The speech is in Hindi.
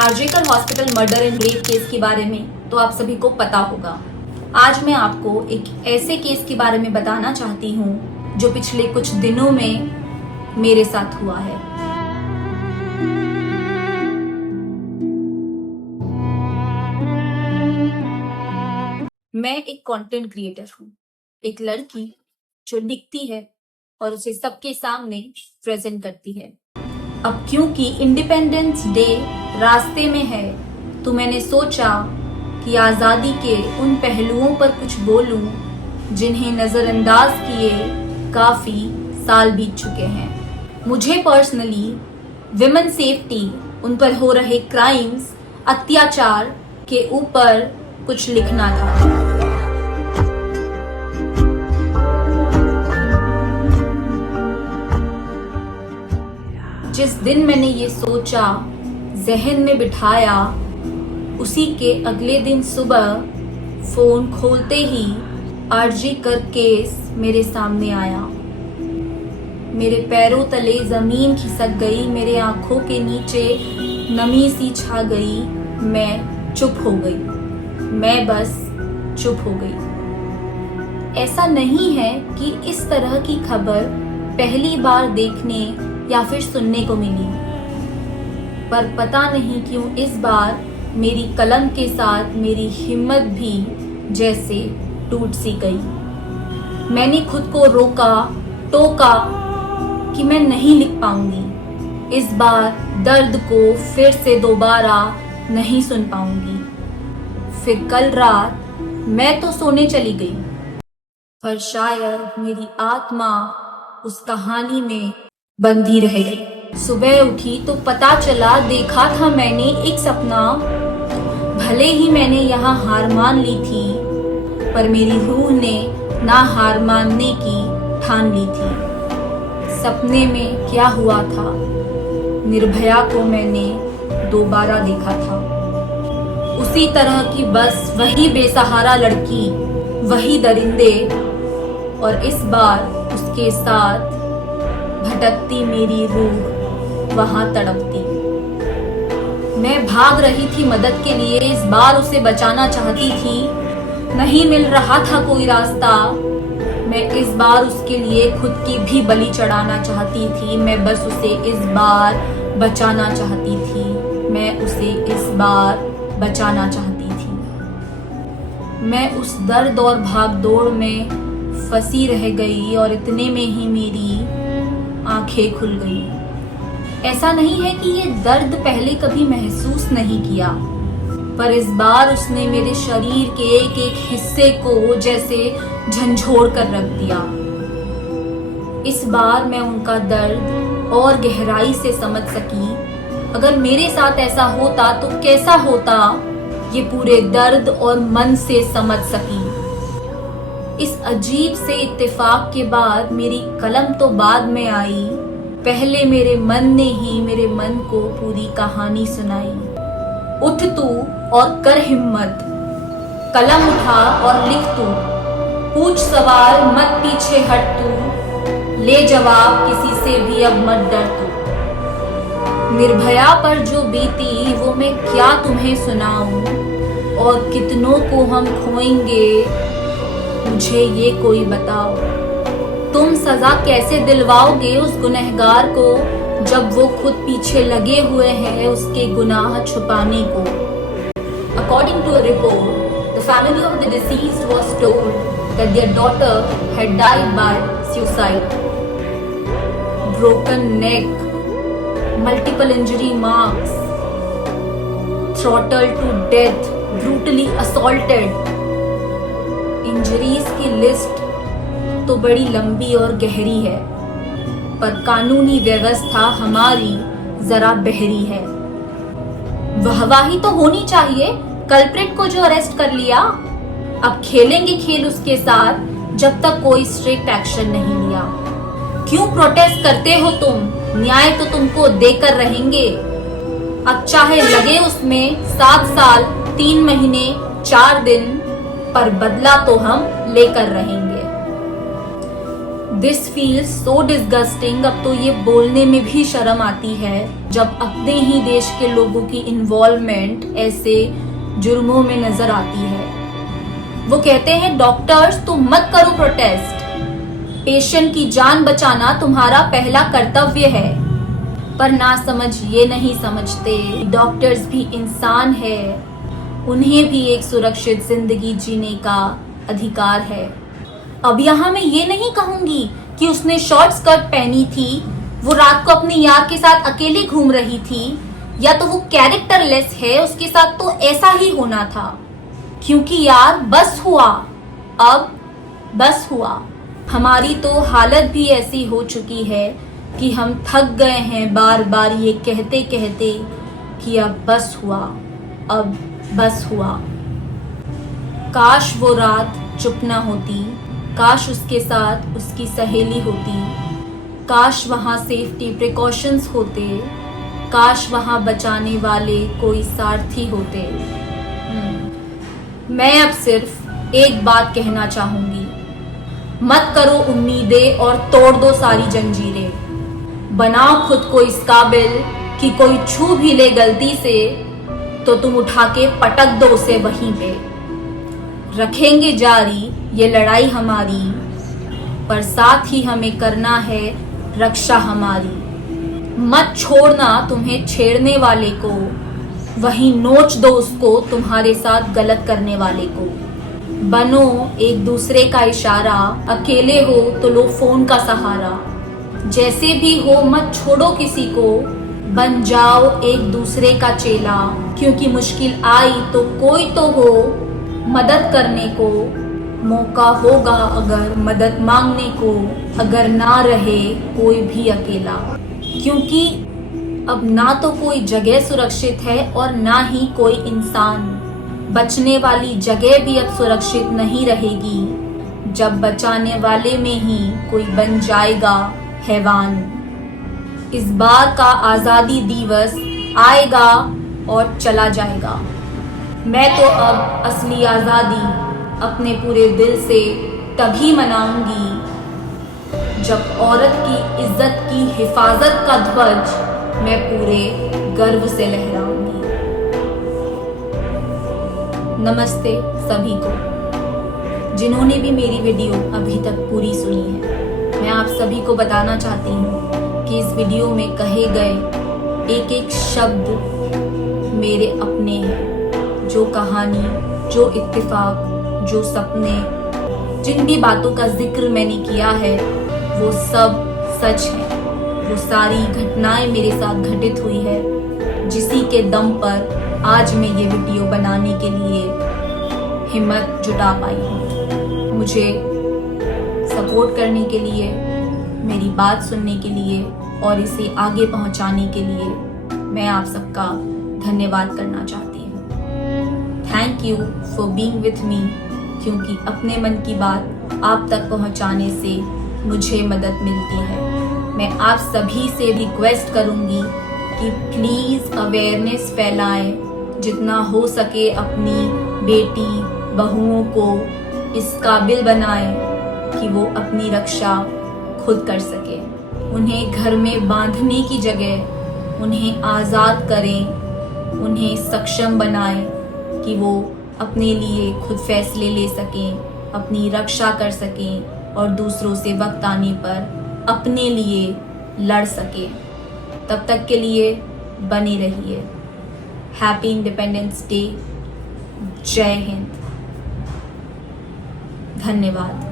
आरजेकर hospital murder and rape case के बारे में तो आप सभी को पता होगा। आज मैं आपको एक ऐसे केस के बारे में बताना चाहती हूँ जो पिछले कुछ दिनों में मेरे साथ हुआ है। मैं एक कंटेंट क्रिएटर हूँ, एक लड़की जो लिखती है और उसे सबके सामने प्रेजेंट करती है। अब क्योंकि इंडिपेंडेंस डे रास्ते में है तो मैंने सोचा कि आज़ादी के उन पहलुओं पर कुछ बोलूं जिन्हें नज़रअंदाज किए काफ़ी साल बीत चुके हैं। मुझे पर्सनली विमेन सेफ्टी, उन पर हो रहे क्राइम्स, अत्याचार के ऊपर कुछ लिखना था। जिस दिन मैंने ये सोचा, जहन में बिठाया, उसी के अगले दिन सुबह फोन खोलते ही आरजेकर केस मेरे सामने आया। मेरे पैरों तले जमीन खिसक गई, मेरे आंखों के नीचे नमी सी छा गई। मैं चुप हो गई, मैं बस चुप हो गई। ऐसा नहीं है कि इस तरह की खबर पहली बार देखने या फिर सुनने को मिली, पर पता नहीं क्यों इस बार मेरी कलम के साथ मेरी हिम्मत भी जैसे टूट सी गई। मैंने खुद को रोका, टोका कि मैं नहीं लिख पाऊंगी, इस बार दर्द को फिर से दोबारा नहीं सुन पाऊंगी। फिर कल रात मैं तो सोने चली गई, पर शायद मेरी आत्मा उस कहानी में बंधी रह गई। सुबह उठी तो पता चला, देखा था मैंने एक सपना। भले ही मैंने यहाँ हार मान ली थी, पर मेरी रूह ने ना हार मानने की ठान ली थी। सपने में क्या हुआ था, निर्भया को मैंने दोबारा देखा था। उसी तरह की बस वही बेसहारा लड़की, वही दरिंदे, और इस बार उसके साथ भटकती मेरी रूह वहां तड़पती। मैं भाग रही थी मदद के लिए, इस बार उसे बचाना चाहती थी। नहीं मिल रहा था कोई रास्ता। मैं इस बार उसके लिए खुद की भी बलि चढ़ाना चाहती थी। मैं बस उसे इस बार बचाना चाहती थी। मैं उसे इस बार बचाना चाहती थी। मैं उस दर्द और भागदौड़ में फंसी रह गई और इतने में ही मेरी आंखें खुल गई। ऐसा नहीं है कि ये दर्द पहले कभी महसूस नहीं किया, पर इस बार उसने मेरे शरीर के एक एक हिस्से को जैसे झंझोड़ कर रख दिया। इस बार मैं उनका दर्द और गहराई से समझ सकी। अगर मेरे साथ ऐसा होता तो कैसा होता, ये पूरे दर्द और मन से समझ सकी। इस अजीब से इत्तेफाक के बाद मेरी कलम तो बाद में आई, पहले मेरे मन ने ही मेरे मन को पूरी कहानी सुनाई। उठ तू और कर हिम्मत, कलम उठा और लिख तू, पूछ सवाल मत पीछे हट तू, ले जवाब किसी से भी अब मत डर तू। निर्भया पर जो बीती वो मैं क्या तुम्हें सुनाऊं, और कितनों को हम खोएंगे मुझे ये कोई बताओ। तुम सजा कैसे दिलवाओगे उस गुनहगार को जब वो खुद पीछे लगे हुए हैं उसके गुनाह छुपाने को। According to a report, the family of the deceased was told that their daughter had died by suicide. Broken neck, multiple injury marks, throttled to death, brutally assaulted. Injuries की लिस्ट तो बड़ी लंबी और गहरी है, पर कानूनी व्यवस्था हमारी जरा बहरी है। वाहवाही तो होनी चाहिए कल्प्रिट को जो अरेस्ट कर लिया। अब खेलेंगे खेल उसके साथ जब तक कोई स्ट्रिक्ट एक्शन नहीं लिया। क्यों प्रोटेस्ट करते हो तुम, न्याय तो तुमको देकर रहेंगे। अब चाहे लगे उसमें 7 साल 3 महीने 4 दिन, पर बदला तो हम लेकर रहेंगे। This feels so disgusting. अब तो ये बोलने में भी शर्म आती है जब अपने ही देश के लोगों की इन्वॉल्वमेंट ऐसे जुर्मों में नजर आती है। वो कहते हैं डॉक्टर्स तुम मत करो प्रोटेस्ट, पेशेंट की जान बचाना तुम्हारा पहला कर्तव्य है। पर ना समझ ये नहीं समझते डॉक्टर्स भी इंसान है, उन्हें भी एक सुरक्षित जिंदगी जीने का अधिकार है। अब यहाँ मैं ये नहीं कहूंगी कि उसने शॉर्ट स्कर्ट पहनी थी, वो रात को अपने यार के साथ अकेले घूम रही थी, या तो वो कैरेक्टरलेस है, उसके साथ तो ऐसा ही होना था। क्योंकि यार बस हुआ, अब बस हुआ। हमारी तो हालत भी ऐसी हो चुकी है कि हम थक गए हैं बार बार ये कहते कहते कि अब बस हुआ, अब बस हुआ। काश वो रात चुप ना होती, काश उसके साथ उसकी सहेली होती, काश वहाँ सेफ्टी प्रिकॉशंस होते, काश वहाँ बचाने वाले कोई सारथी होते। मैं अब सिर्फ एक बात कहना चाहूंगी, मत करो उम्मीदें और तोड़ दो सारी जंजीरें। बनाओ खुद को इस काबिल कि कोई छू भी ले गलती से तो तुम उठा के पटक दो उसे वहीं पे। रखेंगे जारी ये लड़ाई हमारी, पर साथ ही हमें करना है रक्षा हमारी। मत छोड़ना तुम्हें छेड़ने वाले को, वहीं नोच दो उसको तुम्हारे साथ गलत करने वाले को। बनो एक दूसरे का इशारा, अकेले हो तो लो फोन का सहारा। जैसे भी हो मत छोड़ो किसी को, बन जाओ एक दूसरे का चेला। क्योंकि मुश्किल आई तो कोई तो हो मदद करने को, मौका होगा अगर मदद मांगने को, अगर ना रहे कोई भी अकेला। क्योंकि अब ना तो कोई जगह सुरक्षित है और ना ही कोई इंसान। बचने वाली जगह भी अब सुरक्षित नहीं रहेगी जब बचाने वाले में ही कोई बन जाएगा हैवान। इस बार का आजादी दिवस आएगा और चला जाएगा। मैं तो अब असली आजादी अपने पूरे दिल से तभी मनाऊंगी जब औरत की इज्जत की हिफाजत का ध्वज मैं पूरे गर्व से लहराऊंगी। नमस्ते सभी को जिन्होंने भी मेरी वीडियो अभी तक पूरी सुनी है। मैं आप सभी को बताना चाहती हूँ कि इस वीडियो में कहे गए एक एक शब्द मेरे अपने हैं। जो कहानी, जो इत्तेफाक, जो सपने, जिन भी बातों का जिक्र मैंने किया है वो सब सच है। वो सारी घटनाएं मेरे साथ घटित हुई है, जिसी के दम पर आज मैं ये वीडियो बनाने के लिए हिम्मत जुटा पाई हूँ। मुझे सपोर्ट करने के लिए, मेरी बात सुनने के लिए और इसे आगे पहुँचाने के लिए मैं आप सबका धन्यवाद करना चाहती हूँ। Thank you for being with me, क्योंकि अपने मन की बात आप तक पहुंचाने से मुझे मदद मिलती है। मैं आप सभी से रिक्वेस्ट करूंगी कि प्लीज़ अवेयरनेस फैलाएं, जितना हो सके अपनी बेटी बहुओं को इस काबिल बनाएं कि वो अपनी रक्षा खुद कर सके। उन्हें घर में बांधने की जगह उन्हें आज़ाद करें, उन्हें सक्षम बनाएं कि वो अपने लिए खुद फैसले ले सकें, अपनी रक्षा कर सकें और दूसरों से वक्त आने पर अपने लिए लड़ सकें। तब तक के लिए बने रहिए। Happy independence day. जय हिंद। धन्यवाद।